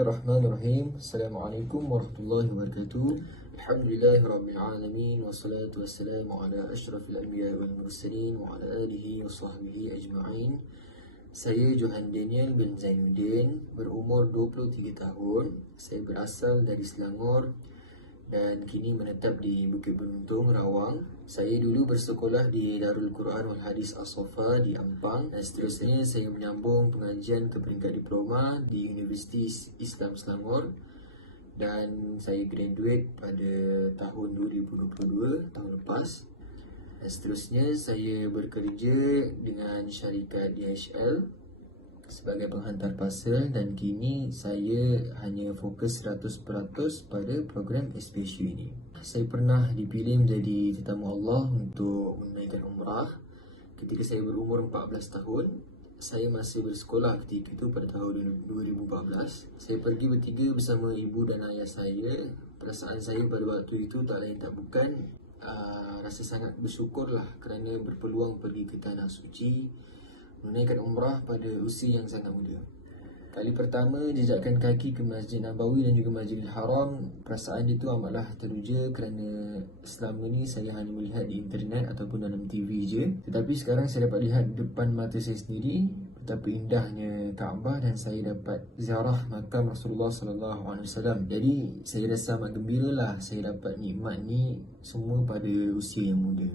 Bismillahirrahmanirrahim. Assalamualaikum warahmatullahi wabarakatuh. Alhamdulillahirrabbilalamin. Wassalatu wassalamu ala ashrafil anbiya wal mursalin wa ala alihi wa sahbihi ajma'in. Saya Johan Daniel bin Zainuddin, berumur 23 tahun. Saya berasal dari Selangor dan kini menetap di Bukit Beruntung, Rawang. Saya dulu bersekolah di Darul Quran wal Hadis As-Safa di Ampang, dan seterusnya saya menyambung pengajian ke peringkat diploma di Universiti Islam Selangor, dan saya graduate pada tahun 2022, tahun lepas. Dan seterusnya saya bekerja dengan syarikat DHL sebagai penghantar parcel, dan kini saya hanya fokus 100% pada program SPSU ini. Saya pernah dipilih menjadi tetamu Allah untuk menunaikan umrah ketika saya berumur 14 tahun. Saya masih bersekolah ketika itu pada tahun 2014. Saya pergi bertiga bersama ibu dan ayah saya. Perasaan saya pada waktu itu tak lain tak bukan rasa sangat bersyukurlah kerana berpeluang pergi ke Tanah Suci menunaikan umrah pada usia yang sangat muda. Kali pertama jejakkan kaki ke Masjid Nabawi dan juga Masjidil Haram, perasaan itu amatlah teruja kerana selama ni saya hanya melihat di internet ataupun dalam TV je. Tetapi sekarang saya dapat lihat depan mata saya sendiri betapa indahnya Kaabah, dan saya dapat ziarah makam Rasulullah SAW. Jadi saya rasa amat gembiralah saya dapat nikmat ni semua pada usia yang muda.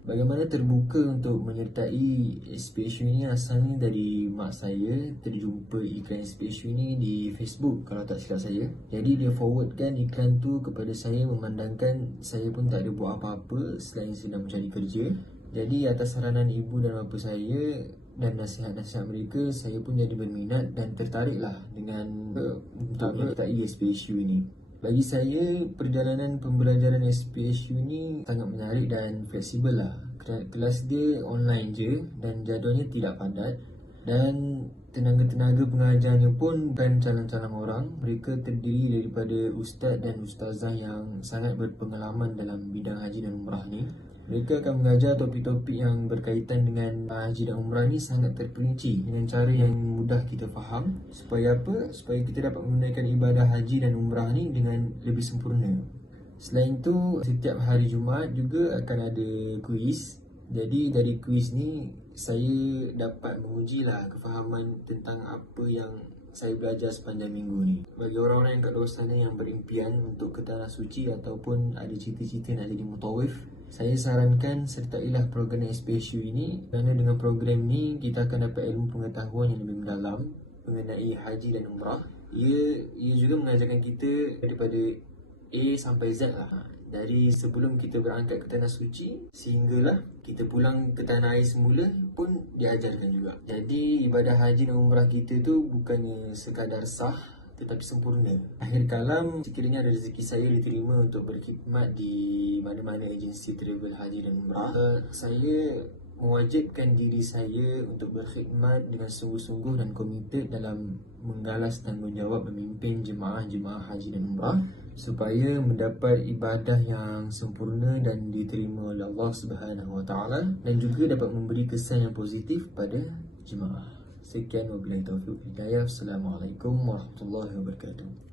Bagaimana terbuka untuk menyertai SPSU ini asalnya dari mak saya. Terjumpa iklan SPSU ini di Facebook kalau tak silap saya. Jadi dia forwardkan iklan tu kepada saya, memandangkan saya pun tak ada buat apa-apa selain sedang mencari kerja. Jadi atas saranan ibu dan bapa saya dan nasihat-nasihat mereka, saya pun jadi berminat dan tertariklah dengan untuk menyertai SPSU ini. Bagi saya, perjalanan pembelajaran SPSU ni sangat menarik dan fleksibel lah. Kelas dia online je dan jadualnya tidak padat, dan tenaga-tenaga pengajarnya pun bukan calang-calang orang. Mereka terdiri daripada ustaz dan ustazah yang sangat berpengalaman dalam bidang haji dan umrah ni. Mereka akan mengajar topik-topik yang berkaitan dengan haji dan umrah ni sangat terperinci dengan cara yang mudah kita faham. Supaya apa? Supaya kita dapat menunaikan ibadah haji dan umrah ni dengan lebih sempurna. Selain tu, setiap hari Jumaat juga akan ada kuis. Jadi dari kuis ni saya dapat mengujilah kefahaman tentang apa yang saya belajar sepanjang minggu ni. Bagi orang-orang yang kat luar sana yang berimpian untuk ke Tanah Suci ataupun ada cita-cita nak jadi mutawif, saya sarankan sertailah program SPSU ini, kerana dengan program ni kita akan dapat ilmu pengetahuan yang lebih mendalam mengenai haji dan umrah. Ia juga mengajarkan kita daripada A sampai Z lah. Dari sebelum kita berangkat ke Tanah Suci sehinggalah kita pulang ke tanah air semula pun diajarkan juga. Jadi ibadah haji dan umrah kita tu bukannya sekadar sah tetapi sempurna. Akhir kalam, sekiranya ada rezeki saya diterima untuk berkhidmat di mana-mana agensi travel haji dan umrah, saya mewajibkan diri saya untuk berkhidmat dengan sungguh-sungguh dan komited dalam menggalas tanggungjawab memimpin jemaah-jemaah haji dan umrah supaya mendapat ibadah yang sempurna dan diterima oleh Allah Subhanahu Wa Taala, dan juga dapat memberi kesan yang positif pada jemaah. Sekian wabillahi taufiq wal hidayah. Assalamualaikum warahmatullahi wabarakatuh.